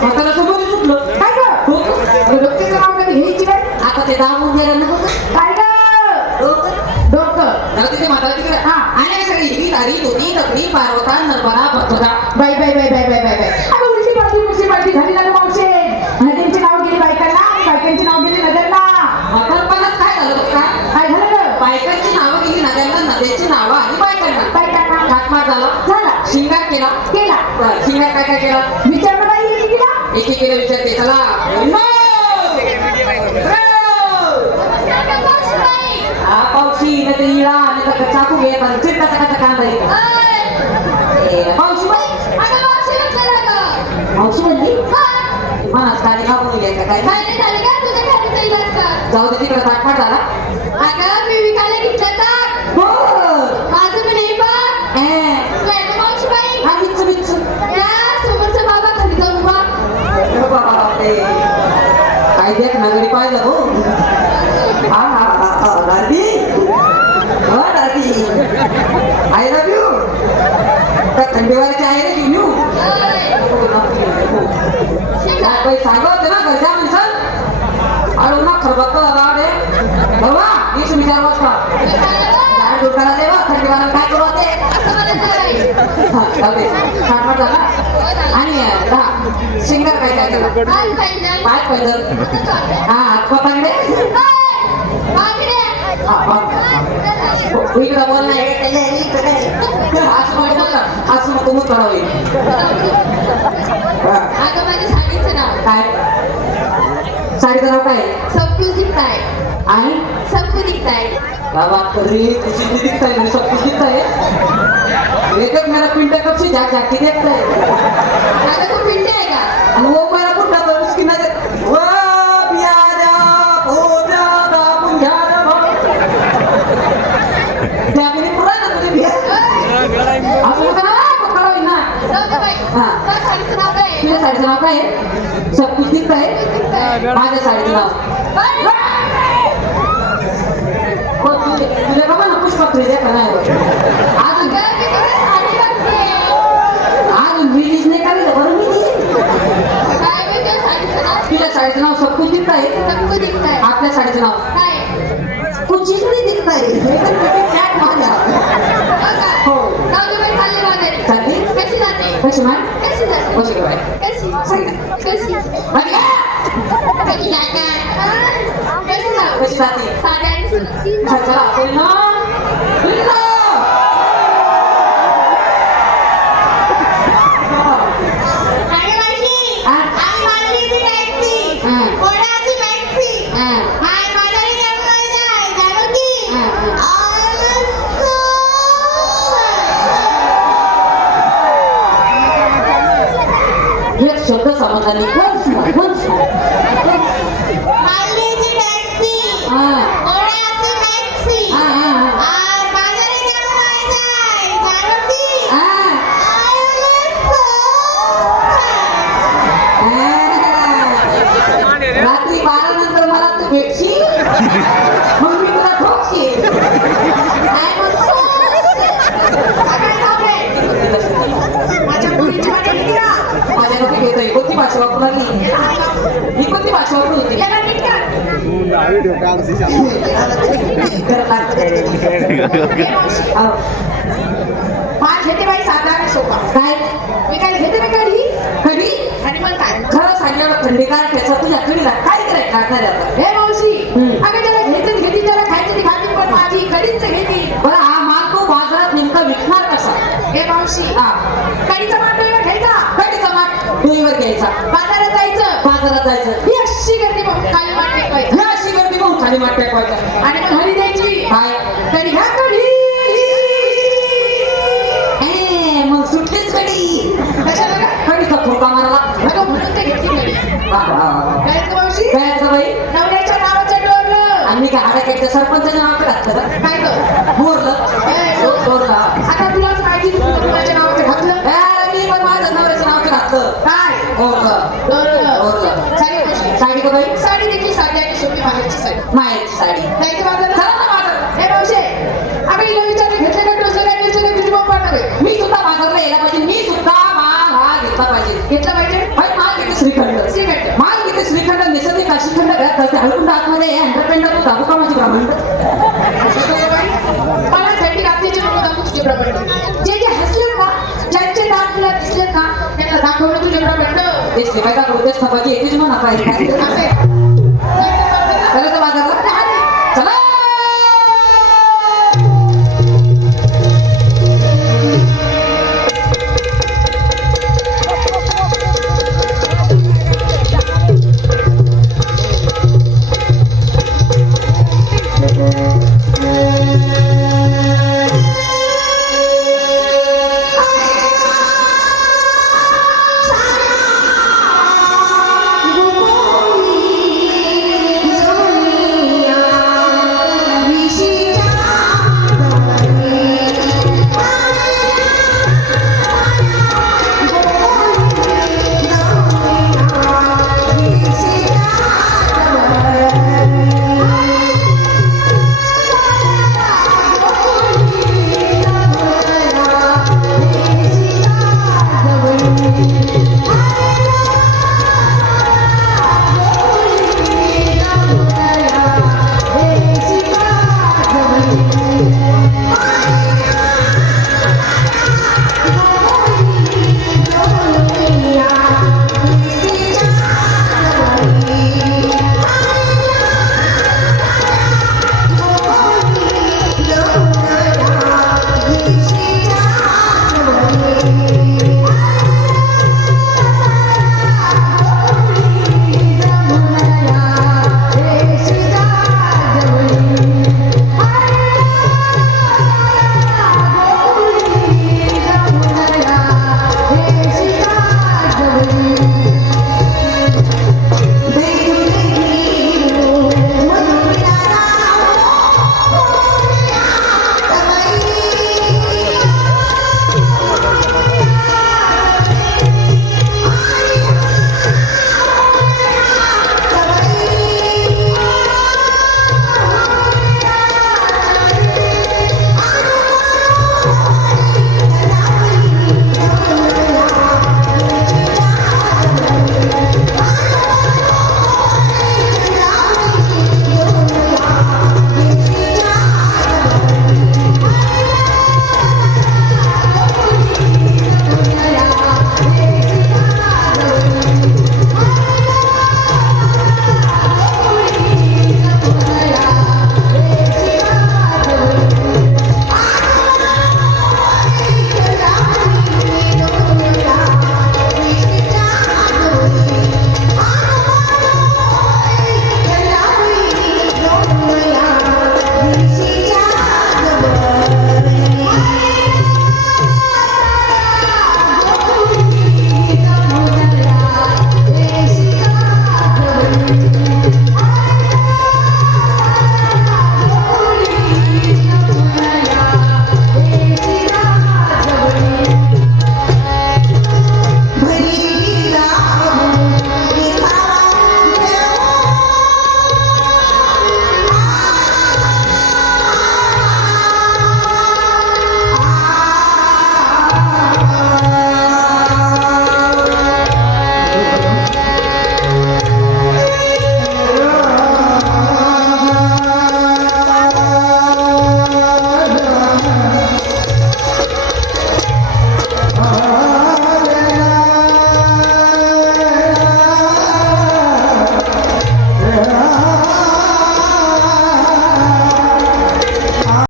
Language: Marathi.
स्वतःला काय गं डोक्याचं नाव कधी घ्यायची आता ते दाबून गेलं डोकं तिथे म्हातारा हा सगळी ही तारी दोन्ही तकडी बाय बाय बाय बाय बाय बाय बाय आता उडीची पाडली उडीची पाडली नाव गेली बायकांना. बायकांची नाव गेली नद्यांना म्हातारपणात काय झालं बघता काय झालं बायकांची नावं गेली नद्यांना नद्यांची नावं आणि बायकांना. बायकांना घातमार झाला. झाला. शिंगार केला. केला. शिंगार काय काय केलं? येते तिला एके केलं विचारते चला पावशी नाही तर इळा नाही तर चाकू घे पण चिरता कसा कांदा येतो पावशी मावशी म्हणली मला खाली का बोलली का काय जाऊ दे तिकडे ताटपाट झाला बर ए, हा विच्च विच्च अरे बाबा बापरे. काय देख नगरी पाहिलं हो हा हा हा हा डार्बी हो डार्बी आय लव्ह यू थंडीवारीची आहे रे यू काही सांगत ना घरच्या माणसं अरे ना खरबत्त झाला रे. बाबा वीस विचार वाजता काय दुकानात आहे बा थंडीवाला काय करू ते. ताटपाट झाला आणि शिंगार काय काय केला पाय पैदल हा हात पतंगडे हा बघ असं नको मग माझ्या साडीचं नाव काय साडीचं नाव काय आहे? सबकुल दिखताय आणि सबकुल दिखताय बाबा तरी कशी ती दिखताय म्हणजे सब कुछ एक एक मेरा पिंटा कब से जा जाके देखता है आहे का वो साडीचं नाव काय आहे. सब कुछ आहे माझ्या साडीचं नाव तुझ्या का ना पुष्पत्री देखा अजून? अजून रिलीज नाही करायचं बरं मी काय तुझ्या साडीचं नाव सब कुछ आपल्या साडीचं नाव काय कुछ नाही दिखता आहे माझ्या हो का? हो. जाऊ दे कशी कशी माय कशी जाते कशी काय कशी सांग कशी बाकी काय? कशी जाते कशी जाते कशी जाते साड्या आणि सुंदर. चला बोल ना बोल ना. आणि माझी हा. आणि माझी ती टॅक्सी हा. कोणाची टॅक्सी हा. हाय बाजारी जाऊन नाही जाय जाणू की हा, हा. एक शब्द समजला नाही once more, once more. मालदीची टॅक्सी हा. कोणाची टॅक्सी हा, हा, हा. हाय बाजारी जाऊन नाही जाय जाणू की हा. हा. रात्री बारा नंतर मला तू भेटशील मग मी तुला ठोकशील माझ्या मुलीची माझ्या लेकीला. माझ्या डोक्यात येतोय कोणती भाषा वापरू लागली ही कोणती भाषा वापरू होती? पाच घेते बाई साधा आणि सोपा. काय? मी काय घेते ना कधी कधी? आणि मग काय? खरं सांगितलं थंडीगार त्याचा तुझ्या काय करायचं लागणार हे मावशी. अगं त्याला घेते घेते त्याला खायचं ती खाती पण माझी कधीच घेते. बरं हा माल तो बाजारात नेमका विकणार कसा? हे मावशी हा. घ्यायचा कधीचा माल डोईवर घ्यायचा बाजारात जायचं? बाजारात जायचं. ही अशी गर्दी बघ मांड टेकवायचं ह्या अशी गर्दी पाहून खाली माठ टाकवायचा आणि मग घरी द्यायची. काय कधी ह्या ए, मग सुटलीच कडी कशाला गं? कडीचा ठोका मारला. अगं म्हणून ते घेतली कधी वा, वा, वा. काय ग मावशी? काय असं बाई? नवऱ्याच्या नावाचं डोरलं आम्ही काय हाडाकडच्या सरपंचाच्या नावाकडे का? काय ग? बोरलं. घेतलं पाहिजे? भाई माल किती श्रीखंड? श्रीखंड. माल किती श्रीखंड? निसर्ग का श्रीखंड करते हळकून आतमध्ये हंड्रेड पेंड दाबू का माझी जे जे हसले का तुला दिसले का त्यांना दाखवलं तुझे प्रबंध दिसले काय का